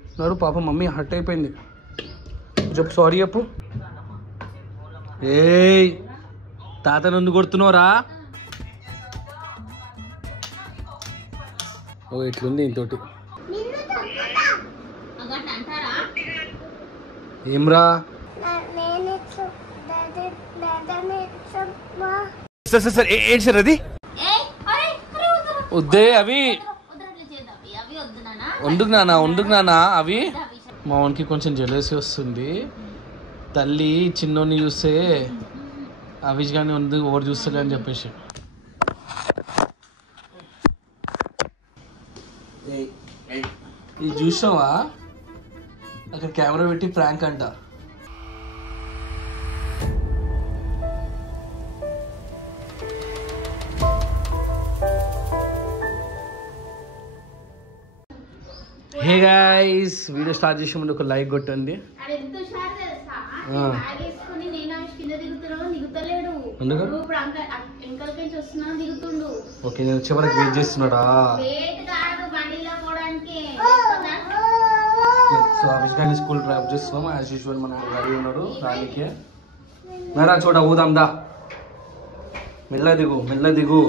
నడు పాప mummy hurt అయిపోయింది. చెప్పు సారీ చెప్పు. ఏయ్ తాత నన్ను కొడుతున్నావురా? ఓ ఇట్లుంది ఇంతోటి. ఏమ్రా సార్ ఏంటి సార్ అది? వద్దే అవి వండుకు నానా అవి. మా వానికి కొంచెం జెలసీ వస్తుంది. తల్లి చిన్నోని చూస్తే అవిజ్ కానీ ఉంది ఓవర్ చూస్తలే అని చెప్పేసి. ఇది చూసావా అక్కడ కెమెరా పెట్టి ప్రాంక్ అంట. హే గైస్, వీడియో స్టార్ట్ చేసే ముందు ఒక లైక్ కొట్టండి. ఓకే నేను చివరికి వెయిట్ చేస్తున్నాడా? సో అవిష్ గారిని స్కూల్ డ్రాప్ చేస్తున్నాం. యాజ్ యూజువల్ మనం రెడీ ఉన్నాడు రానికి. మేరా చోట ఊదాం దా. మెల్ల దిగు మెల్ల దిగు.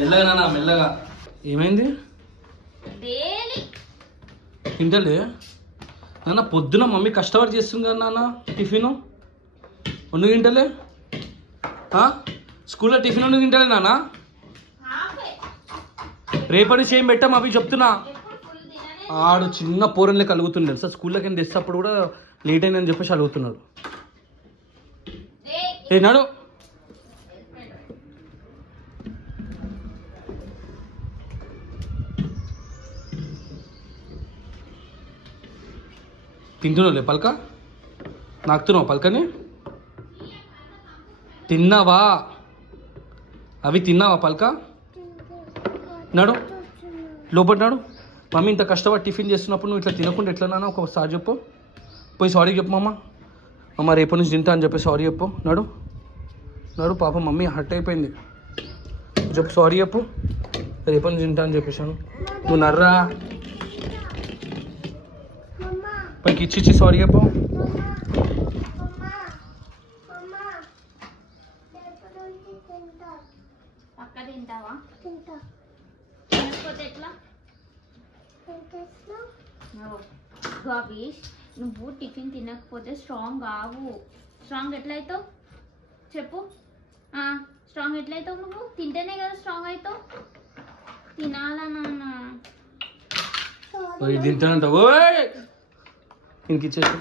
మెల్లగా నాన్న మెల్లగా. ఏమైంది తింటలే నాన్న? పొద్దున మమ్మీ కష్టపడి చేస్తుంది కదా నాన్న టిఫిన్. నువ్వు తింటలే? స్కూల్లో టిఫిన్ నువ్వు తింటలే నాన్న? రేపటి నుంచి ఏం పెట్టాం అవి చెప్తున్నా. ఆడు చిన్న పోరన్లే కలుగుతుండే సార్. స్కూల్లోకి ఏం తెస్తప్పుడు కూడా లేట్ అయిందని చెప్పేసి అడుగుతున్నాడు. ఏ నాడు తింటున్నావులే పలక? నాకుతున్నావు పలకని? తిన్నావా? అవి తిన్నావా పలక? నాడు లోపలి నాడు. మమ్మీ ఇంత కష్టపడి టిఫిన్ చేస్తున్నప్పుడు నువ్వు ఇట్లా తినకుండా ఎట్లా నాన్న? ఒకసారి చెప్పు. పోయి సారీ చెప్పు అమ్మ రేపటి నుంచి తింటా అని చెప్పి సారీ చెప్పు. నాడు నాడు పాప మమ్మీ హర్ట్ అయిపోయింది. చెప్పు సారీ చెప్పు. రేపటి నుంచి తింటా అని చెప్పేసాను. నువ్వు నర్రా పైకి ఇచ్చి సారీ చెప్పు. నువ్వు టిఫిన్ తినకపోతే స్ట్రాంగ్ కావు. స్ట్రాంగ్ ఎట్లయితావు చెప్పు? స్ట్రాంగ్ ఎట్లయితావు? నువ్వు తింటేనే కదా స్ట్రాంగ్ అవుతావు. తినాలా నాన్న? తింటానంటావు ఇంకిచ్చేసి.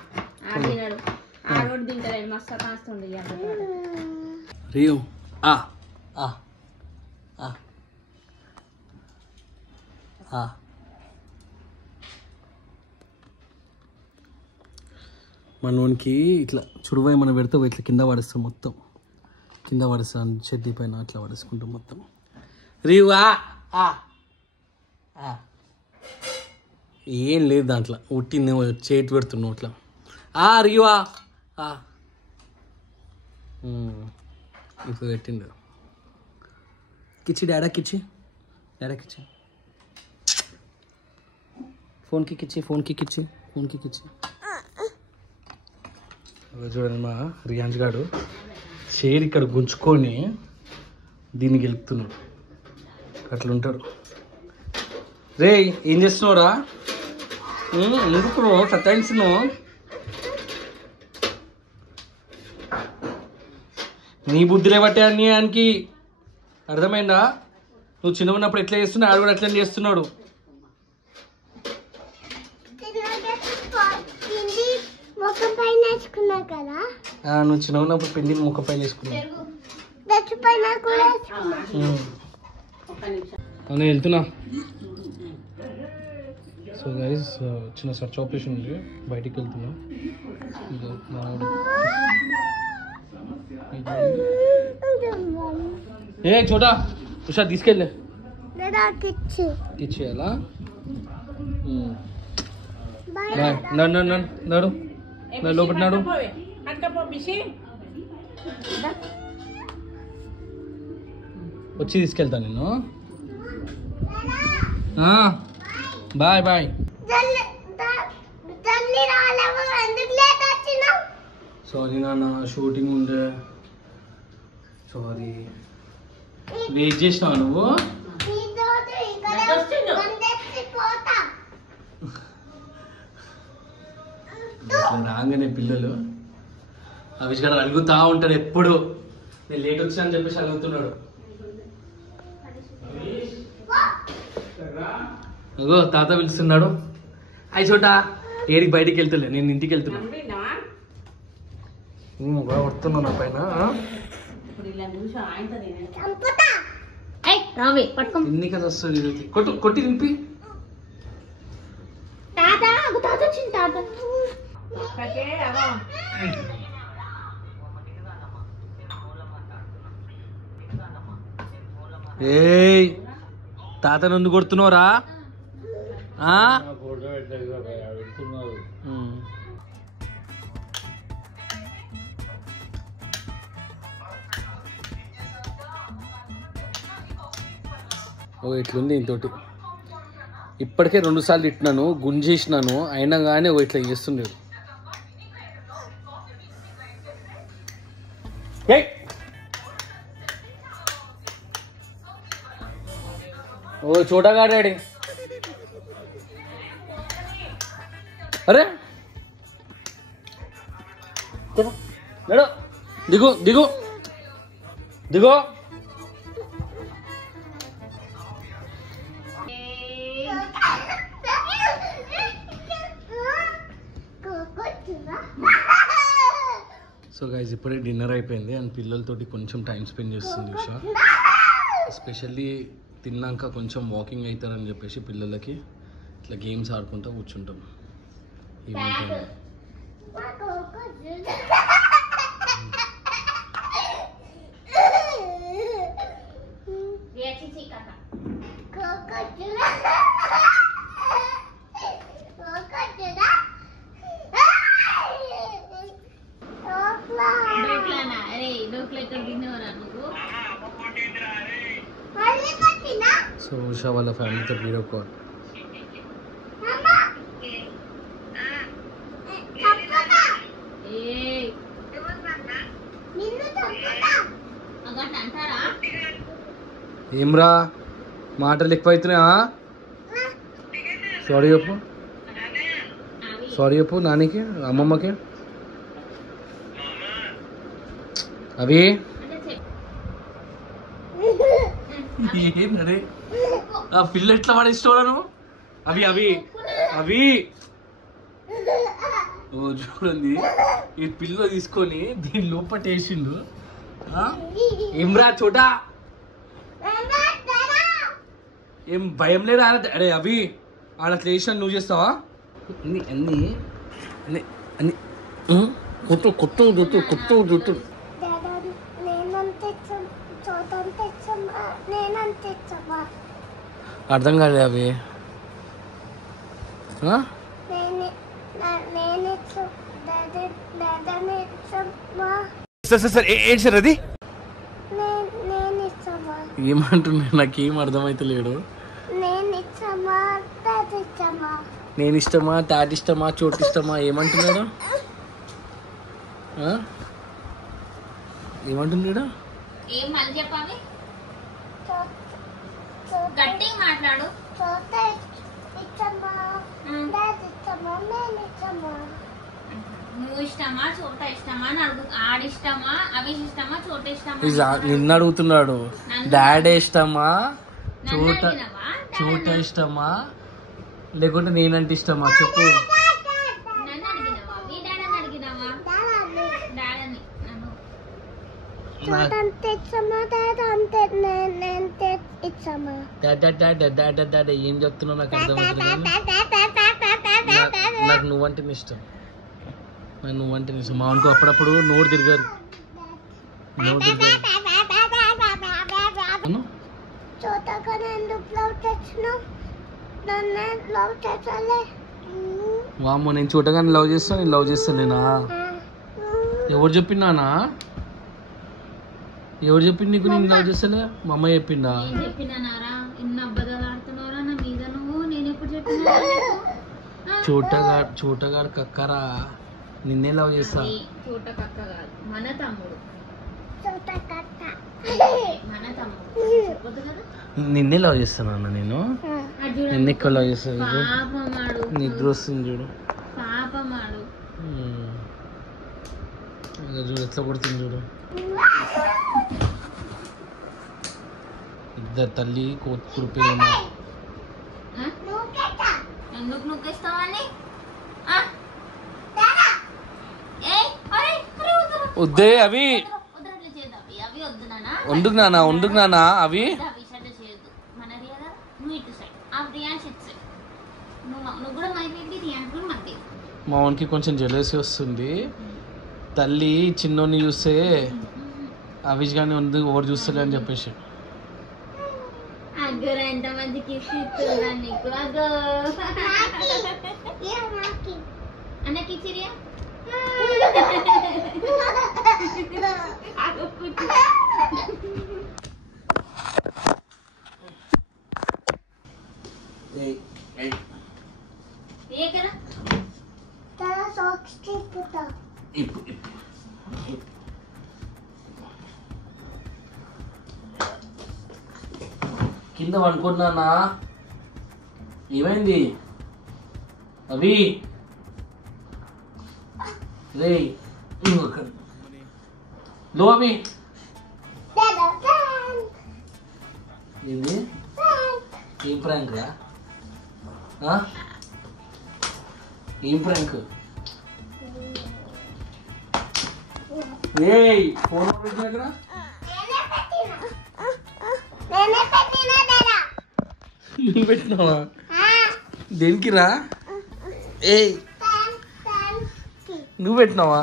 తినడు ఆడోడు తింటలేడు. మస్తు కాస్తుంది రియో. మనోనికి ఇట్లా చురువై మనం పెడితే ఇట్లా కింద పడేస్తాం. మొత్తం కింద పడేస్తాం. చెద్ది పైన అట్లా పడేసుకుంటాం మొత్తం. రీవా ఏం లేదు దాంట్లో. ఉట్టింది చేతి పెడుతున్నావు అట్లా. రీవా ఇప్పుడు పెట్టిండు. కిచ్చి డాడాకిచ్చి ఫోన్కి కిచ్చి. చూడండి మా రియాన్స్ గాడు చైర్ ఇక్కడ గుంజుకొని దీన్ని గెలుపుతున్నాడు. అట్లుంటాడు. రే ఏం చేస్తున్నావురా? ఎందుకు సతాయించున్నావు? నీ బుద్ధిలే పట్టే అన్ని ఆయనకి అర్థమైందా? నువ్వు చిన్న ఉన్నప్పుడు ఎట్లా చేస్తున్నావు ఆడు కూడా అట్లా చేస్తున్నాడు. నువ్వు చిన్న ఉన్నప్పుడు పిండిని ముఖం పైన వేసుకున్నావు. నేను వెళ్తున్నా. సో గైస్ చిన్న సర్చ్ ఆపరేషన్ ఉంది, బయటికి వెళ్తున్నా. ఏ చోటా ఉషా తీసుకెళ్ళే ఇచ్చేయాలా? నడు లోపల నాడు. వచ్చి తీసుకెళ్తాను నేను. Bye bye. సారీ నాన్న, షూటింగ్ ఉండే. సారీ. వెయిట్ చేసినావు నువ్వు? ఇట్లా రాగానే పిల్లలు అవిష్కారం అడుగుతా ఉంటారు ఎప్పుడు. నేను లేట్ వచ్చా అని చెప్పేసి అడుగుతున్నాడు. అగో తాత పిలుస్తున్నాడు. అయి చోట ఏడికి బయటికి వెళ్తలే, నేను ఇంటికి వెళ్తున్నా. బాగా వస్తున్నావు నా పైన. ఎన్ని కదా వస్తుంది కొట్టు కొట్టి నింపి. ఏయ్ తాత నన్ను కొడుతున్నావురా? ఓ ఇట్లుంది ఇంతోటి. ఇప్పటికే 2 సార్లు ఇట్టినాను, గుంజేసినాను, అయినా కానీ ఓ ఇట్లా చేస్తుండేది. ఓ చోటగా డాడీ. అరే నడు, దిగు దిగు దిగో. సో గైస్ ఇప్పుడే డిన్నర్ అయిపోయింది అండ్ పిల్లలతోటి కొంచెం టైం స్పెండ్ చేస్తుంది ఉషా. ఎస్పెషల్లీ తిన్నాక కొంచెం వాకింగ్ అవుతారని చెప్పేసి పిల్లలకి ఇట్లా గేమ్స్ ఆడుకుంటూ కూర్చుంటాం ఈవినింగ్ టైం. సో ఉషా వాళ్ళ ఫ్యామిలీతో వీడియో కాల్. ఏమ్రా మాటలు ఎక్కువైతున్నాయా? సారీ చెప్పు, సారీ చెప్పు నానికి అమ్మమ్మకి. అవి ఏం అరే ఆ పిల్ల ఎట్లా పడేస్తున్నాను? అవి అవి అవి ఓ చూడండి, ఈ పిల్ల తీసుకొని దీని లోపల వేసిండు. ఏమ్రా చోటా, ఏం భయం లేదా? అరే అవి ఆడ చేసిన నువ్వు చేస్తావా? అన్ని అన్ని అన్ని అన్ని కొట్టు కొట్టు జుట్టు కొట్టు జుట్టు. అర్థం కాలే అవి. ఏంటి సార్ అది? ఏమంటున్నా నాకేం అర్థమైతలేడు. నేను ఇష్టమా, తాటి ఇష్టమా, చోటు ఇష్టమా ఏమంటున్నాడు? ఏమంటున్నాడు? నిన్ను అడుగుతున్నాడు. డాడీ ఇష్టమా, చోట ఇష్టమా, లేకుంటే నేనంటే ఇష్టమా చెప్పు. ఏం చెప్తున్నావు నాకు అర్థమవుతుంది. నాకు నువ్వంటే ఇష్టం, నాకు నువ్వంటే ఇష్టం. మా అనుకో అప్పుడప్పుడు నోరు తిరగారు. వామ్మో, నేను చూడగానే లవ్ చేస్తా, నేను లవ్ చేస్తానేనా? ఎవరు చెప్పినానా? ఎవరు చెప్పింది నీకు నేను లవ్ చేస్తానే? మా అమ్మ చెప్పిందా? నేను చెప్పినారా? ఇన్ని అబద్ధాలు ఆడుతున్నారా నా మీద నువ్వు? నేను ఎప్పుడు చెప్పినా? చోటగాడు కక్కరా, నిన్నే లవ్ చేస్తా. చోట కక్క కాదు, మన తమ్ముడు. మన తమ్ముడు చెప్పొద్దు కదా. నిన్నే లవ్ చేస్తాను అన్న నేను. నిన్ను ఎక్కువ లవ్ చేస్తాను. పాపమాడు, నిద్ర వస్తుంది చూడు. పాపమాడు చూడు ఎట్లా కొడుతుంది చూడు. ఇద్దరు తల్లి కూతురు పేరు. ఎందుకు నొక్కేస్తావని? వద్దే అవి వండుకు నానా అవి. మా వానికి కొంచెం జెలసీ వస్తుంది. తల్లి చిన్నోని చూస్తే అవిజ్ కానీ ఉంది, ఎవరు చూస్తలే అని చెప్పేసి. ఎంత మంచి గిఫ్ట్ ఇస్తున్నా నీకు. అగో అన్నకి ఇచ్చిరియా? కింద పడుకున్నానా? ఏమైంది అవి? రే లో అవి ఏంది? ఏం ప్రాంక్ రా? ఏం ప్రాంక్? ఫోన్ పెట్టిన నువ్వు పెట్టినావా? దేనికి రా? నువ్వు పెట్టినావా?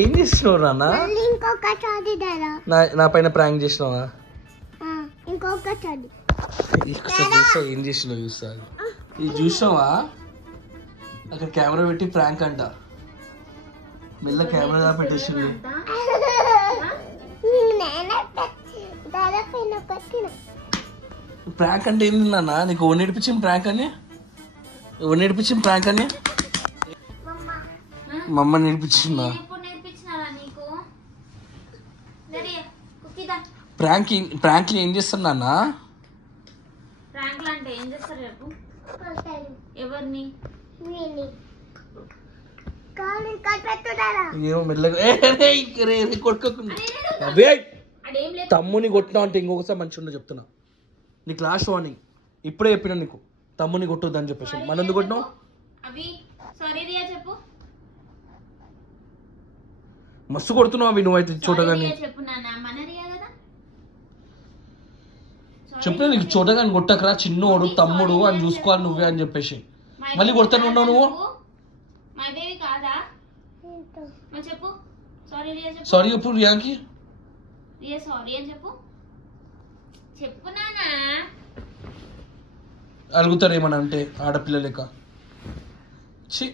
ఏం చేసినావు రా? నా పైన ప్రాంక్ చేసినావా? ఏం చేసినావు చూస్తా. ఇది చూసినావా? అక్కడ కెమెరా పెట్టి ప్రాంక్ అంట. మెల్ల కెమెరా పెట్టేసింది. ప్రాంక్ అంటే ఏంది నాన్న? నీకు ఓ నేర్పించింది ప్రాంక్ అని? ఎవరు నేర్పించింది ప్రాంక్ అని? మా అమ్మ నేర్పించిందా? ప్రాంక్ ఏం చేస్తారు నాన్న? ప్రాంక్లు అంటే ఏం చేస్తారు చెప్పు. ఎవరిని? ఏమో మెల్లగా కొట్టుకోకుండా తమ్ముని కొట్టినా అంటే ఇంకొకసారి మంచిగా ఉండదు చెప్తున్నా. నీకు లాస్ట్ వార్నింగ్ ఇప్పుడే చెప్పినా నీకు, తమ్ముని కొట్టొద్దు అని చెప్పేసి. మన ఎందుకు కొట్టినావు? మస్తు కొడుతున్నావు అవి నువ్వైతే చూడగానే. చెప్పినా నీకు చూడగానే కొట్టకరా, చిన్నోడు తమ్ముడు అని చూసుకోవాలి నువ్వే అని చెప్పేసి. మళ్ళీ కొడతాను ఉన్నావు నువ్వు. సారీ చెప్పు రియాకి. అడుగుతారు ఏమన్నా అంటే ఆడపిల్ల లెక్క. ఛీ.